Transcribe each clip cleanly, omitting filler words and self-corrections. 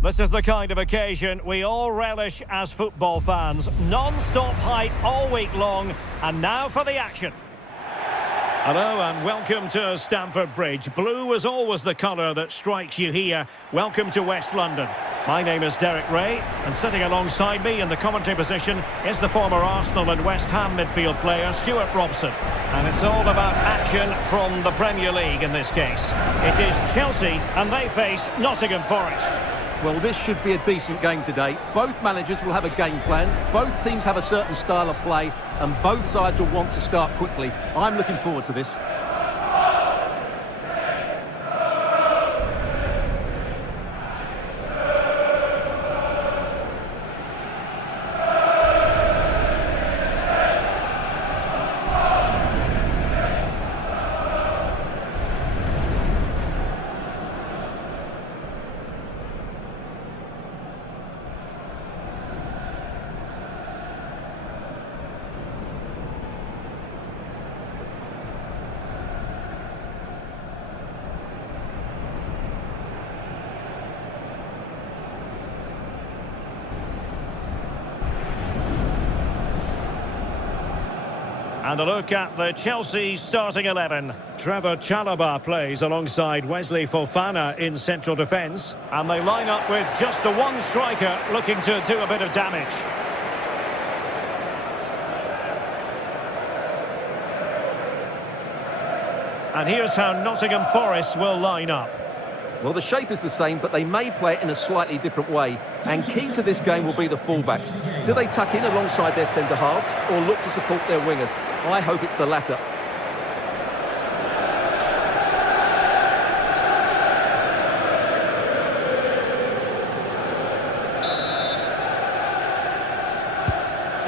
This is the kind of occasion we all relish as football fans. Non-stop hype all week long, and now for the action. Hello and welcome to Stamford Bridge. Blue is always the colour that strikes you here. Welcome to West London. My name is Derek Ray, and sitting alongside me in the commentary position is the former Arsenal and West Ham midfield player Stuart Robson. And it's all about action from the Premier League in this case. It is Chelsea and they face Nottingham Forest. Well, this should be a decent game today. Both managers will have a game plan. Both teams have a certain style of play, and both sides will want to start quickly. I'm looking forward to this. And a look at the Chelsea starting 11. Trevor Chalobah plays alongside Wesley Fofana in central defence. And they line up with just the one striker looking to do a bit of damage. And here's how Nottingham Forest will line up. Well, the shape is the same, but they may play it in a slightly different way. And key to this game will be the fullbacks. Do they tuck in alongside their centre-halves or look to support their wingers? I hope it's the latter.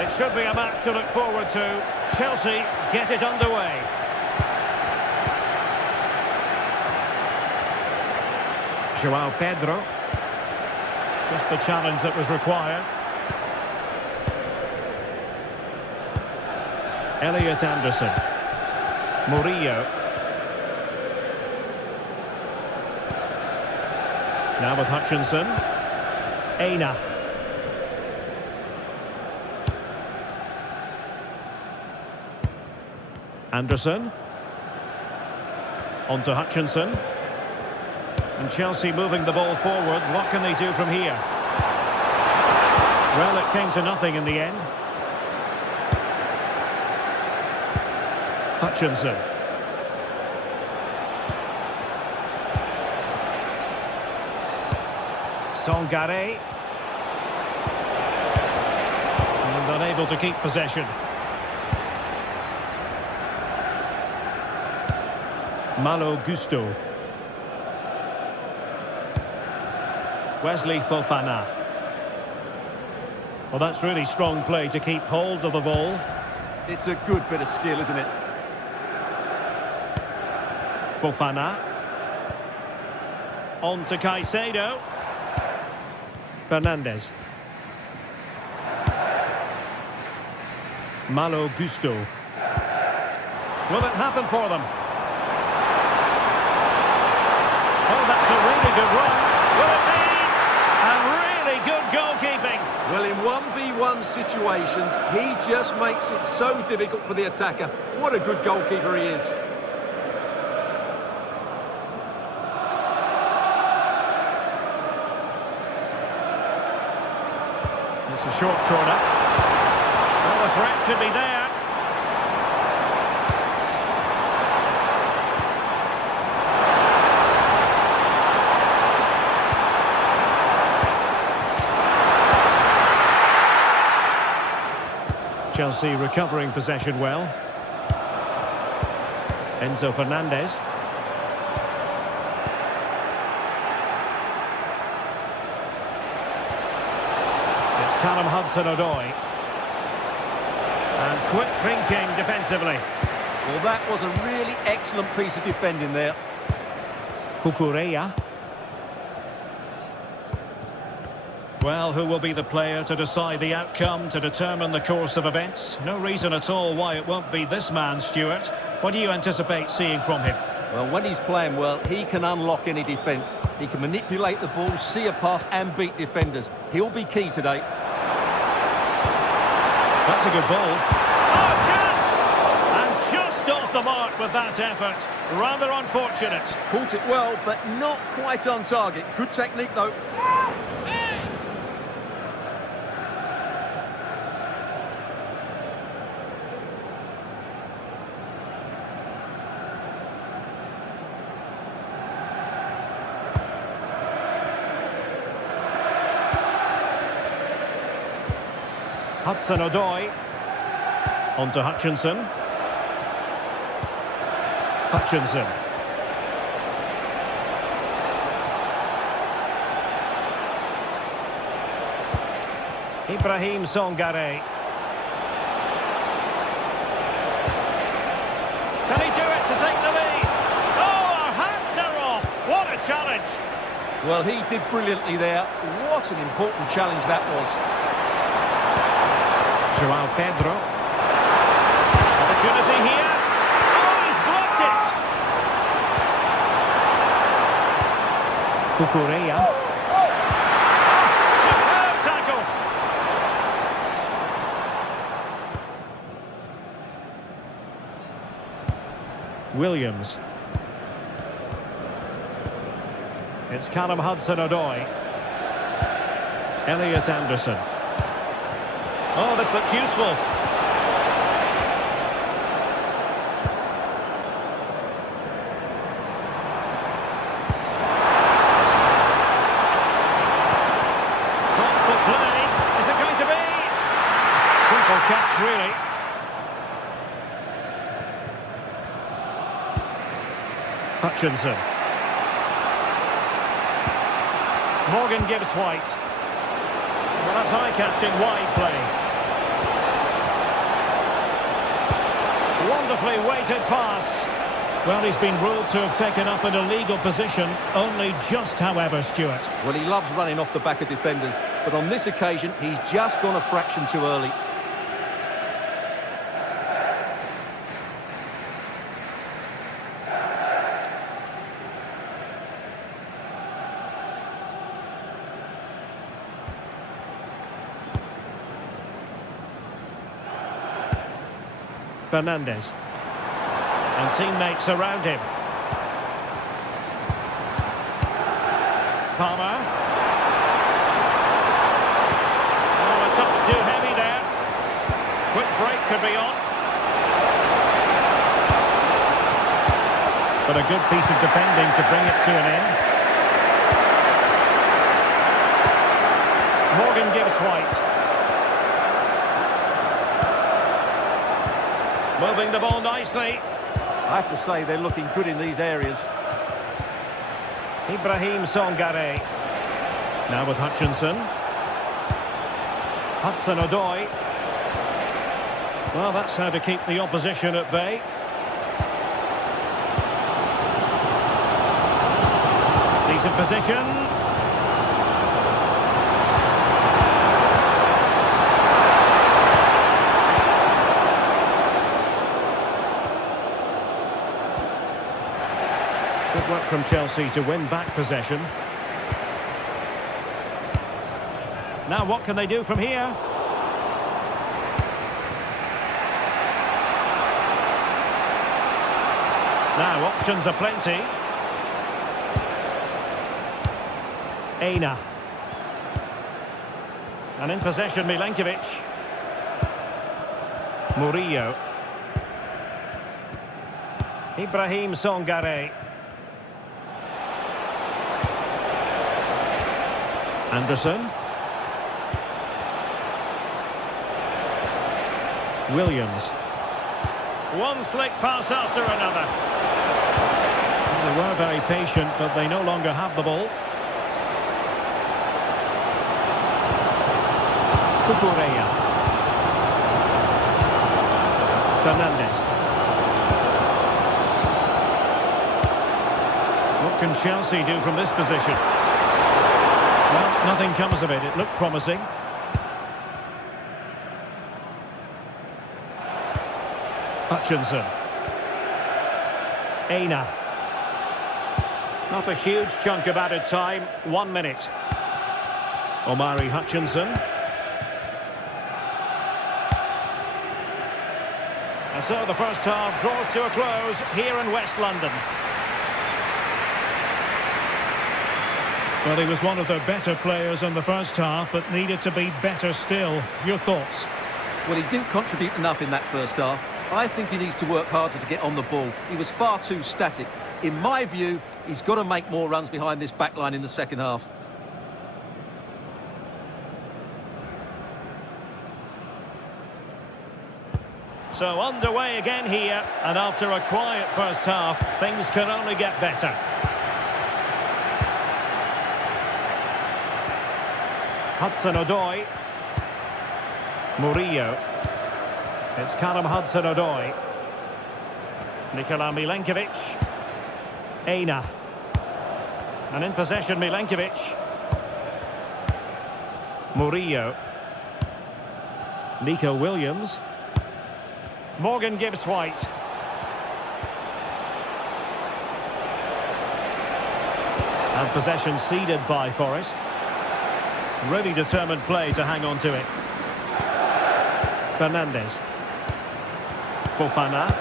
It should be a match to look forward to. Chelsea get it underway. João Pedro. Just the challenge that was required. Elliot Anderson. Murillo. Now with Hutchinson. Aina. Anderson. On to Hutchinson. And Chelsea moving the ball forward. What can they do from here? Well, it came to nothing in the end. Hutchinson. Songare. And unable to keep possession. Malo Gusto. Wesley Fofana. Well, that's really strong play to keep hold of the ball. It's a good bit of skill, isn't it? Fofana. On to Caicedo. Fernandez. Malo Gusto. Will it happen for them? Oh, that's a really good run. Will it be? And really good goalkeeping. Well, in 1v1 situations, he just makes it so difficult for the attacker. What a good goalkeeper he is. It's a short corner. Well, the threat could be there. Chelsea recovering possession well. Enzo Fernandez. It's Callum Hudson Odoi. And quick thinking defensively. Well, that was a really excellent piece of defending there. Cucurella. Well, who will be the player to decide the outcome, to determine the course of events? No reason at all why it won't be this man, Stuart. What do you anticipate seeing from him? Well, when he's playing well, he can unlock any defence. He can manipulate the ball, see a pass and beat defenders. He'll be key today. That's a good ball. Oh, chance! And just off the mark with that effort. Rather unfortunate. Caught it well, but not quite on target. Good technique, though. Hudson Odoi. On to Hutchinson. Hutchinson. Ibrahim Songare. Can he do it to take the lead? Oh, our hats are off. What a challenge. Well, he did brilliantly there. What an important challenge that was. Joao Pedro. Opportunity here. Oh, he's blocked it. Cucurella. Superb tackle. Williams. It's Callum Hudson-Odoi. Elliot Anderson. Oh, this looks useful. Thoughtful play. Is it going to be? Simple catch, really. Hutchinson. Morgan gives White. Well, that's eye-catching wide play. Wonderfully weighted pass. Well, he's been ruled to have taken up an illegal position, only just, however, Stuart. Well, he loves running off the back of defenders, but on this occasion, he's just gone a fraction too early. Fernandez. And teammates around him. Palmer. Oh, a touch too heavy there. Quick break could be on. But a good piece of defending to bring it to an end. Morgan gives White. Moving the ball nicely. I have to say, they're looking good in these areas. Ibrahim Songare. Now with Hutchinson. Hudson Odoi. Well, that's how to keep the opposition at bay. Decent position. Good work from Chelsea to win back possession. Now what can they do from here? Now options are plenty. Aina. And in possession, Milenkovic. Murillo. Ibrahim Songare. Anderson. Williams. One slick pass after another. Well, they were very patient, but they no longer have the ball. Cucurella. Fernandez. What can Chelsea do from this position? Well, nothing comes of it. It looked promising. Hutchinson. Aina. Not a huge chunk of added time. 1 minute. Omari Hutchinson. And so the first half draws to a close here in West London. Well, he was one of the better players in the first half, but needed to be better still. Your thoughts? Well, he didn't contribute enough in that first half. I think he needs to work harder to get on the ball. He was far too static. In my view, he's got to make more runs behind this back line in the second half. So underway again here, and after a quiet first half, things can only get better. Hudson Odoi. Murillo. It's Callum Hudson Odoi. Nikola Milenkovic. Aina. And in possession, Milenkovic. Murillo. Nico Williams. Morgan Gibbs-White. And possession ceded by Forest. Really determined play to hang on to it. Fernandes. Fofana.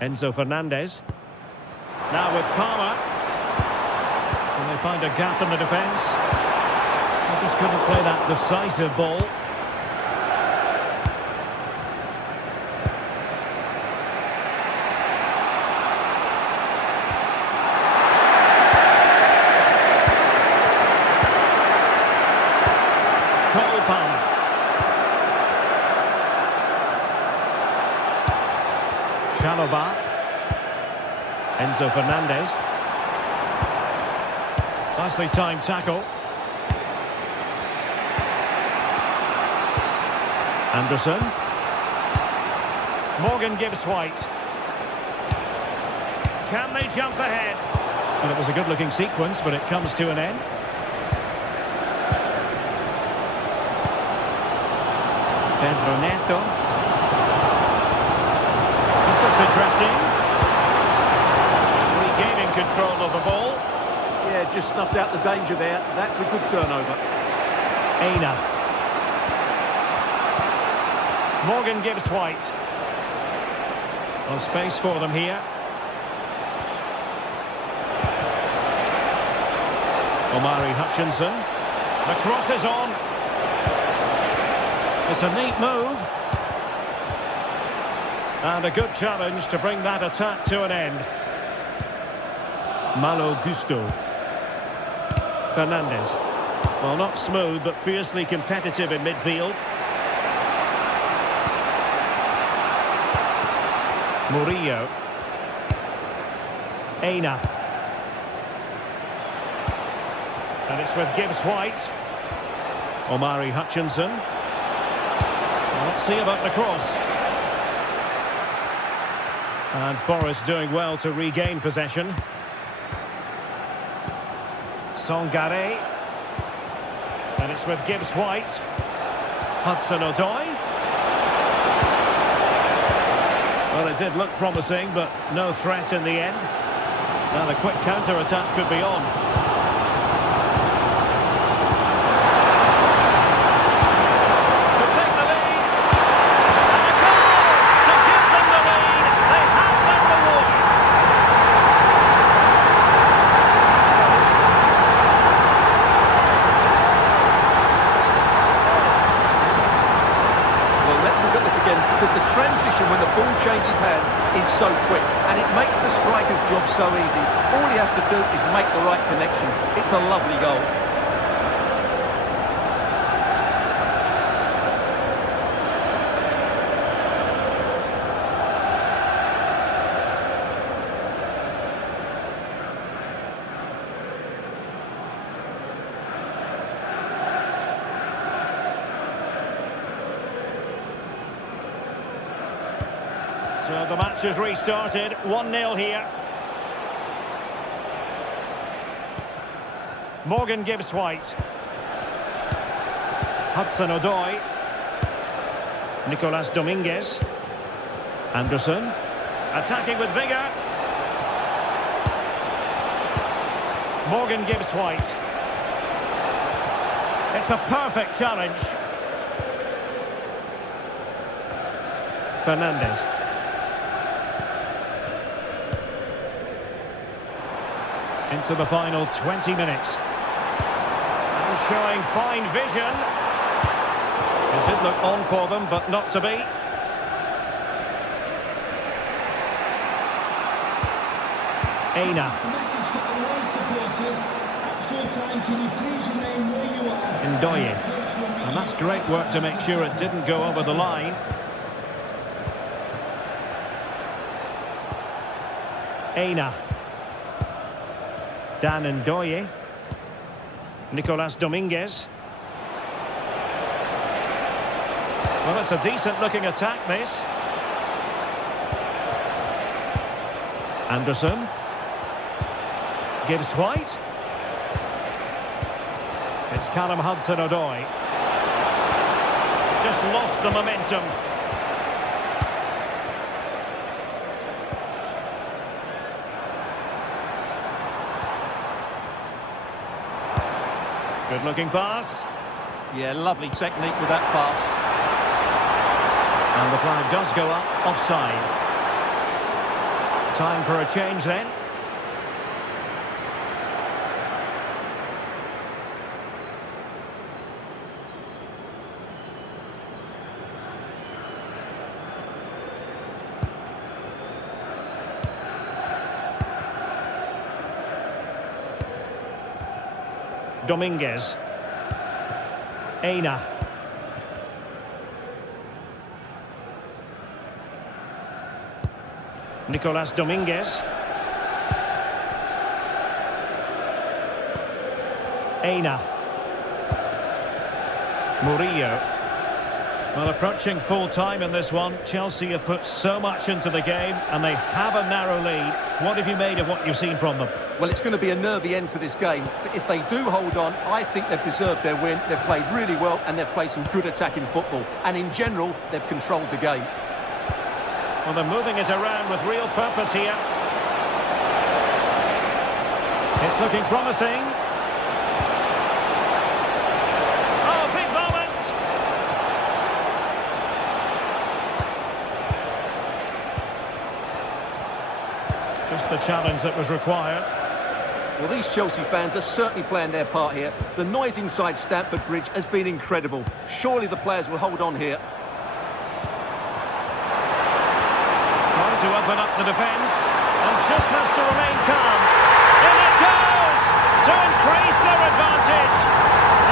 Enzo Fernandez. Now with Palmer. And they find a gap in the defence. They just couldn't play that decisive ball. Palmer. Chalobah. Enzo Fernandez. Nicely timed tackle. Anderson. Morgan Gibbs-White. Can they jump ahead? Well, it was a good-looking sequence, but it comes to an end. Pedro Neto. This looks interesting. Regaining control of the ball. Yeah, just snuffed out the danger there. That's a good turnover. Aina. Morgan Gibbs-White. Well, space for them here. Omari Hutchinson. The cross is on. It's a neat move. And a good challenge to bring that attack to an end. Malo Gusto. Fernandes. Well, not smooth, but fiercely competitive in midfield. Murillo. Aina. And it's with Gibbs-White. Omari Hutchinson. Well, let's see about the cross. And Forest doing well to regain possession. Sangare. And it's with Gibbs-White. Hudson Odoi. Well, it did look promising, but no threat in the end. Now the quick counter-attack could be on. Because the transition when the ball changes hands is so quick and it makes the striker's job so easy. All he has to do is make the right connection. It's a lovely goal. So the match has restarted, 1-0 here. Morgan Gibbs-White. Hudson Odoi. Nicolas Dominguez. Anderson. Attacking with vigour. Morgan gives White. It's a perfect challenge. Fernandes. Into the final 20 minutes. And showing fine vision. It did look on for them, but not to be. Aina. Ndoye. And that's great work to make sure it didn't go over the line. Aina. Dan Ndoye. Nicolas Dominguez. Well, it's a decent-looking attack, this. Anderson. Gives White. It's Callum Hudson Odoi. Just lost the momentum. Good looking pass. Yeah, lovely technique with that pass. And the flag does go up, offside. Time for a change then. Dominguez. Aina. Nicolas Dominguez. Aina. Murillo. Well, approaching full time in this one. Chelsea have put so much into the game and they have a narrow lead. What have you made of what you've seen from them? Well, it's going to be a nervy end to this game, but if they do hold on, I think they've deserved their win. They've played really well and they've played some good attacking football. And in general, they've controlled the game. Well, they're moving it around with real purpose here. It's looking promising. Oh, big moment! Just the challenge that was required. Well, these Chelsea fans are certainly playing their part here. The noise inside Stamford Bridge has been incredible. Surely the players will hold on here. Trying to open up the defence, and just has to remain calm. In it goes! To increase their advantage.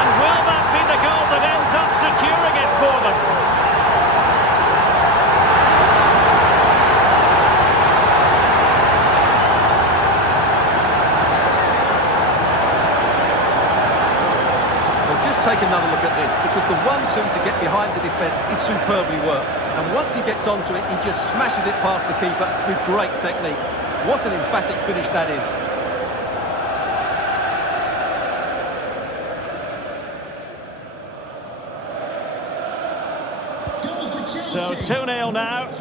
And will that be the goal that ends up securing it for them? Take another look at this, because the 1-2 to get behind the defence is superbly worked. And once he gets onto it, he just smashes it past the keeper with great technique. What an emphatic finish that is. So 2-0 now. 20,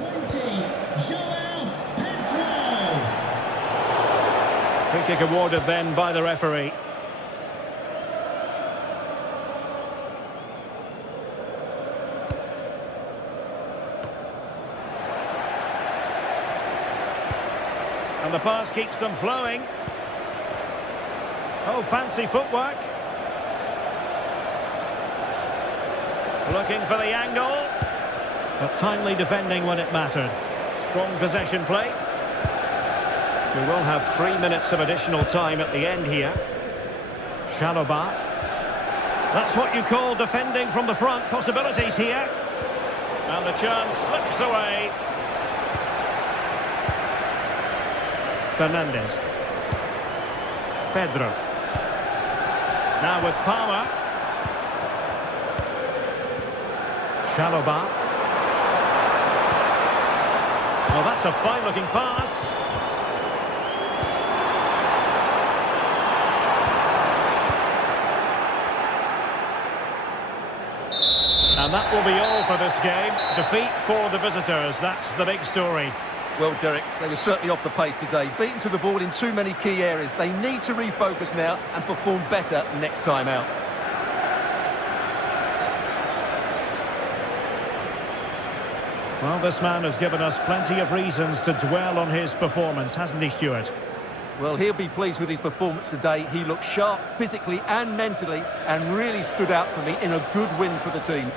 free kick awarded then by the referee. And the pass keeps them flowing. Oh, fancy footwork. Looking for the angle. But timely defending when it mattered. Strong possession play. We will have 3 minutes of additional time at the end here. Chalobah. That's what you call defending from the front. Possibilities here. And the chance slips away. Fernandes. Pedro. Now with Palmer. Chalobah. Well, that's a fine-looking pass. And that will be all for this game. Defeat for the visitors. That's the big story. Well, Derek, they were certainly off the pace today. Beaten to the ball in too many key areas. They need to refocus now and perform better next time out. Well, this man has given us plenty of reasons to dwell on his performance, hasn't he, Stuart? Well, he'll be pleased with his performance today. He looked sharp physically and mentally and really stood out for me in a good win for the team.